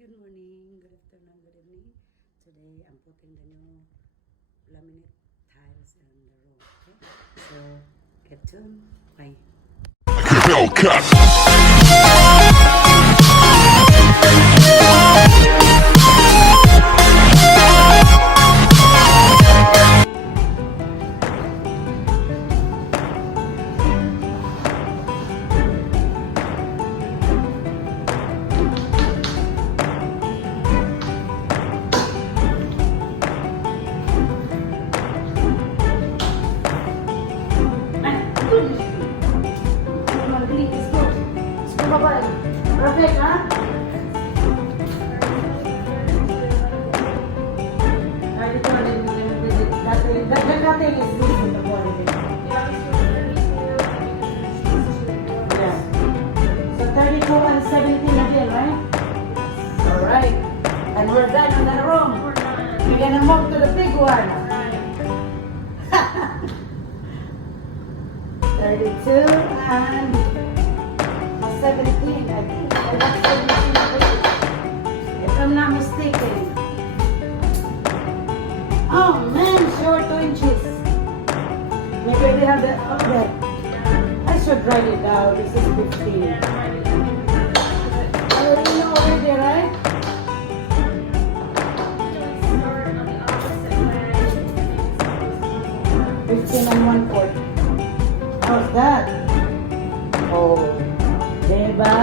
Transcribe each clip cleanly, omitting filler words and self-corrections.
good morning, good afternoon, good evening. Today, I'm putting the new laminate tiles in the room, okay? So, get tuned. Bye. Hellcat! Nothing is this in the morning. Yeah. So 32 and 17 again, right? Alright. And we're done on that room. We're gonna move to the big one. 32 and 17, I think. I got 17, if I'm not mistaken. Oh man, short 2 inches. Maybe we have the okay. I should write it down. This is 15. Oh, you know already, right? 15 and 1/4. How's that? Oh, diba?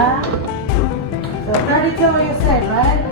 So 32 you said, right?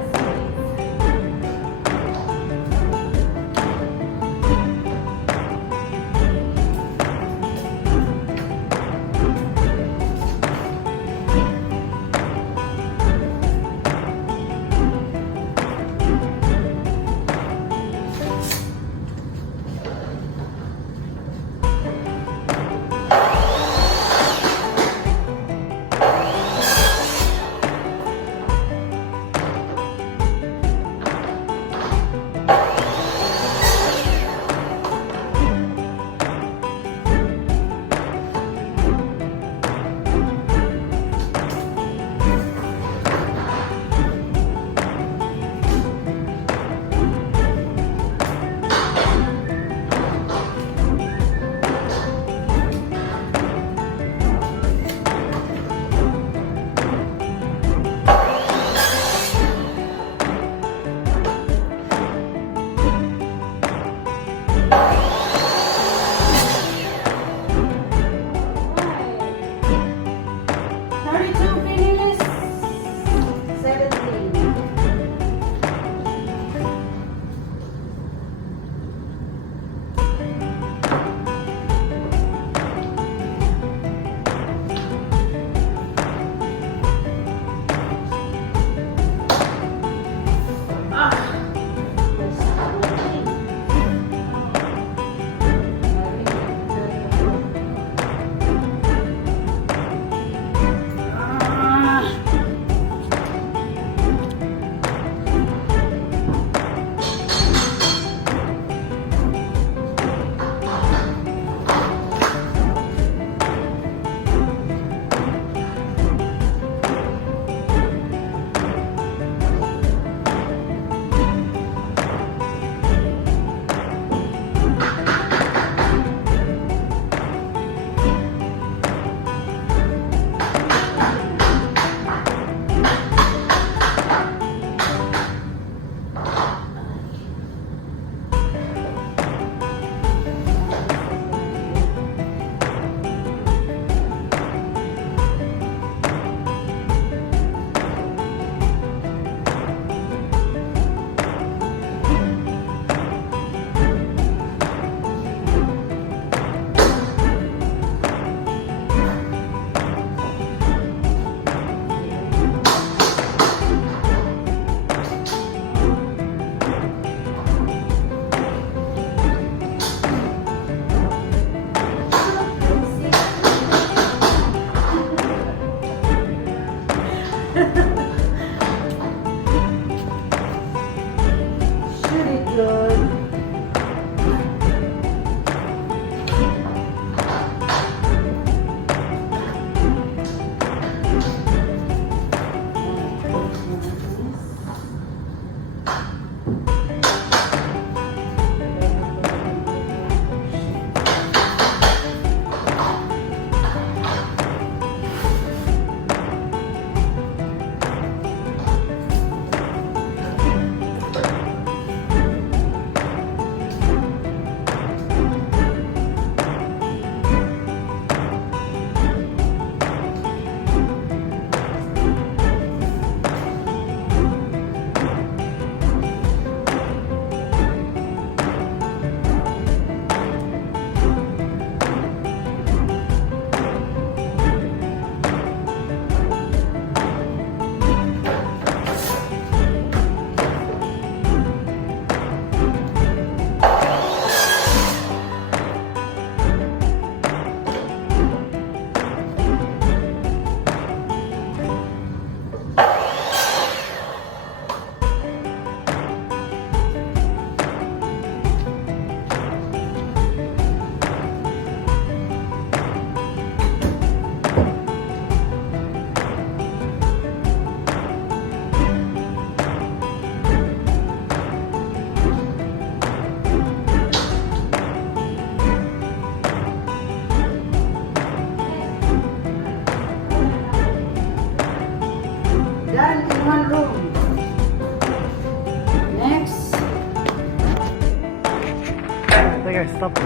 you're stuck.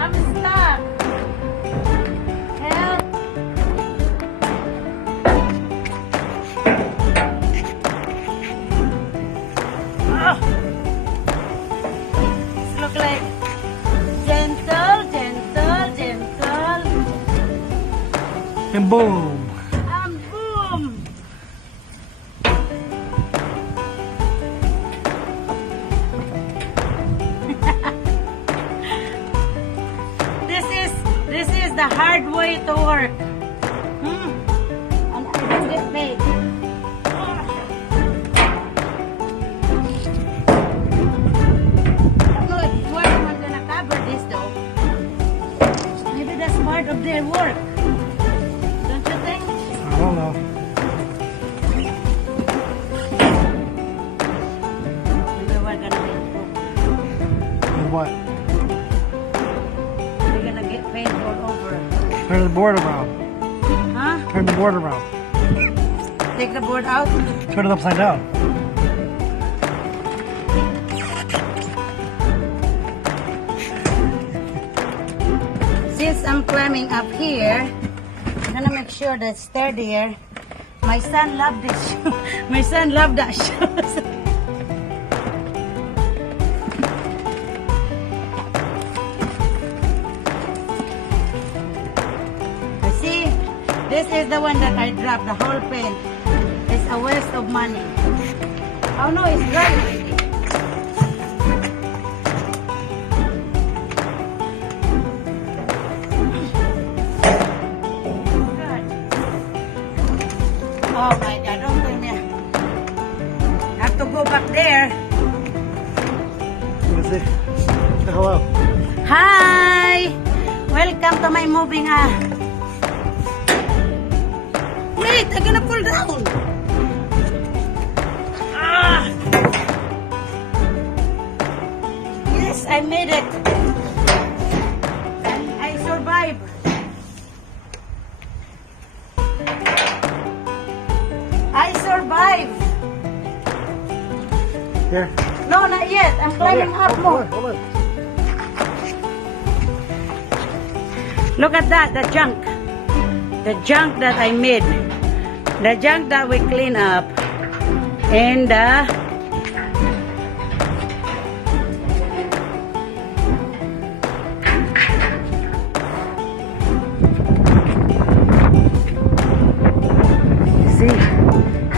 I'm stuck. Help. Oh. This look like gentle, gentle, gentle. And boom. And boom. This is the hard way to work. And I don't get paid. I don't know if Workman gonna cover this though. Maybe that's part of their work. Don't you think? I don't know. Maybe we're gonna get And what? We're gonna get paid all over. Turn the board around. Huh? Turn the board around. Take the board out. Turn it upside down. Since I'm climbing up here, I'm gonna make sure that it's sturdier. My son loved this shoe. My son loved that shoes. See, this is the one that I dropped, the whole paint. It's a waste of money. Oh no, it's dry already. Oh my God, don't tell me. I have to go back there. Let's see. Say hello. Hi! Welcome to my moving Wait, I'm gonna pull down. Ah! Yes, I made it. And I survived. I survived. Here. No, not yet. I'm climbing up more. Hold on. Look at that, the junk. The junk that I made. The junk that we clean up. And see,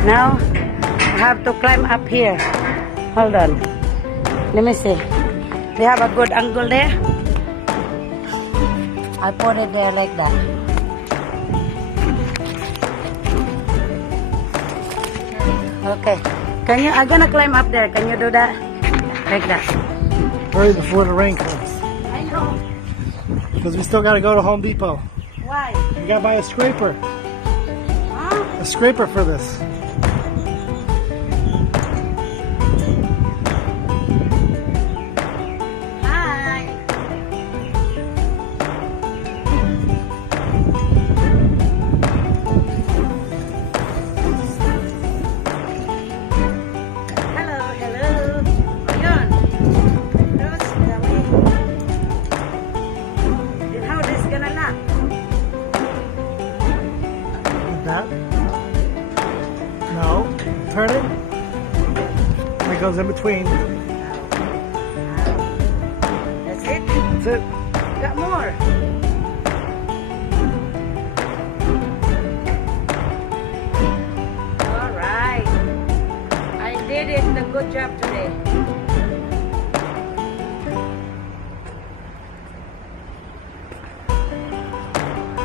now I have to climb up here. Hold on. Let me see. They have a good angle there. I put it there like that. Okay. Can you? I'm gonna climb up there. Can you do that? Like that. Hurry before the rain comes. I know. Because we still got to go to Home Depot. Why? We got to buy a scraper. Huh? A scraper for this. Hi. Hello, hello. Ayun. Those the way. Then how this gonna lock? Like that. No. Turn it. And it goes in between. That's it? That's it. Got more. All right. I did it. A good job today.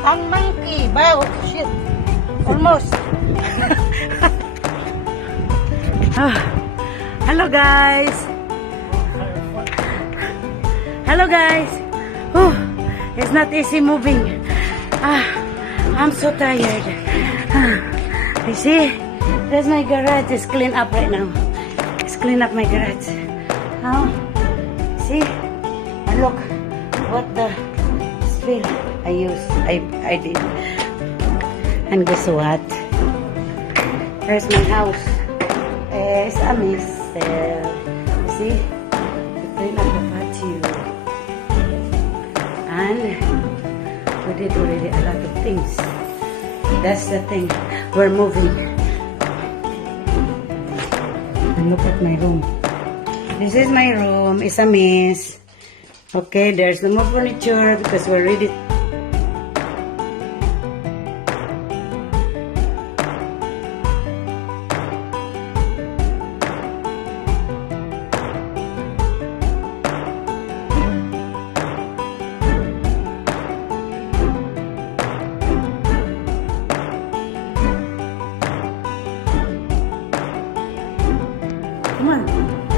Ang monkey. Wow, shit. Almost. Ah, hello guys. Hello guys. Oh, it's not easy moving. I'm so tired. You see, there's my garage. It's clean up right now. It's clean up my garage. Oh, see, and look what the spill I used. I did. And guess what? There's my house. It's a mess. See, we clean up the patio. did already a lot of things. That's the thing. We're moving. And look at my room. This is my room. It's a mess. Okay, there's no more furniture because we're ready. Come on.